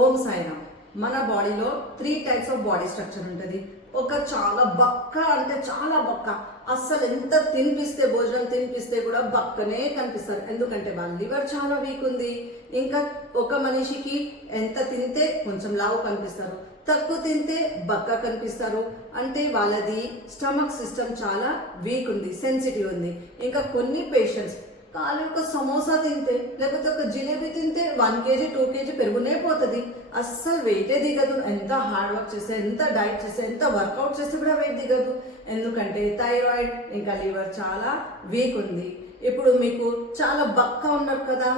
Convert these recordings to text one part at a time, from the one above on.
ఓం సాయిరామ్. మన బాడీలో 3 types of body structure ఉంటుంది. ఒక చాలా బక్క అంటే చాలా బక్క, అస్సలు ఎంత తినిపిస్తే భోజనం తినిపిస్తే కూడా బక్కనే కనిపిస్తారు. ఎందుకంటే వాళ్ళ లివర్ చాలా వీక్ ఉంది. ఇంకా ఒక మనిషికి ఎంత తింటే కొంచెం లావు కనిపిస్తారు, తక్కువ తింటే బక్క కనిపిస్తారు. అంటే వాళ్ళది స్టమక్ సిస్టమ్ చాలా వీక్ ఉంది, సెన్సిటివ్ ఉంది. ఇంకా కొన్ని పేషెంట్స్ కాలు ఒక సమోసా తింటే లేకపోతే ఒక జిలేబీ తింటే 1 kg 2 kg పెరుగునే పోతుంది, అస్సలు వెయిటే దిగదు. ఎంత హార్డ్ వర్క్ చేస్తే, ఎంత డైట్ చేస్తే, ఎంత వర్కౌట్ చేస్తే కూడా వెయిట్ దిగదు. ఎందుకంటే థైరాయిడ్ ఇంకా లివర్ చాలా వీక్ ఉంది. ఇప్పుడు మీకు చాలా బక్క ఉన్నారు కదా,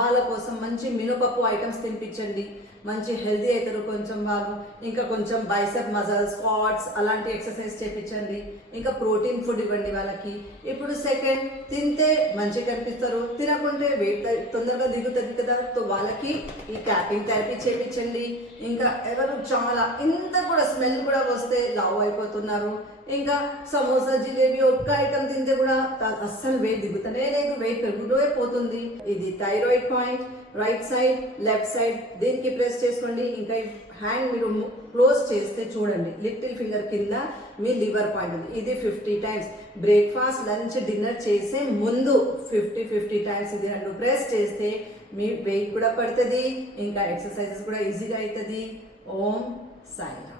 వాళ్ళ కోసం మంచి మినపప్పు ఐటమ్స్ తినిపించండి, మంచి హెల్తీ అవుతారు కొంచెం వాళ్ళు. ఇంకా కొంచెం బైసెప్ మజల్స్, స్క్వాట్స్ అలాంటి ఎక్సర్సైజ్ చేయించండి. ఇంకా ప్రోటీన్ ఫుడ్ ఇవ్వండి వాళ్ళకి. ఇప్పుడు సెకండ్, తింటే మంచిగా కనిపిస్తారు, తినకుంటే వెయిట్ తొందరగా దిగుతుంది కదా, సో వాళ్ళకి ఈ క్యాపింగ్ థెరపీ చేయించండి. ఇంకా ఎవరు చాలా ఇంత కూడా స్మెల్ కూడా వస్తే లావు అయిపోతున్నారు, ఇంకా సమోసా జిలేబీ ఒక్క ఐటమ్ తింటే కూడా అస్సలు వెయిట్ దిగుతూనే లేదు, వెయిట్ పెరుగుతూనే పోతుంది. ఇది thyroid point, right side left side దీనికి ప్రెస్ చేసుకోండి. ఇంకా హ్యాండ్ మీరు క్లోజ్ చేస్తే చూడండి, లిటిల్ ఫింగర్ కింద మీ లివర్ పాయింట్ ఉంది. ఇది 50 times. బ్రేక్ఫాస్ట్ లంచ్ డిన్నర్ చేసే ముందు 50 times ఇది రెండు ప్రెస్ చేస్తే మీ వెయిట్ కూడా పడుతుంది, ఇంకా ఎక్సర్సైజెస్ కూడా ఈజీగా అవుతుంది. ఓం సాయిరామ్.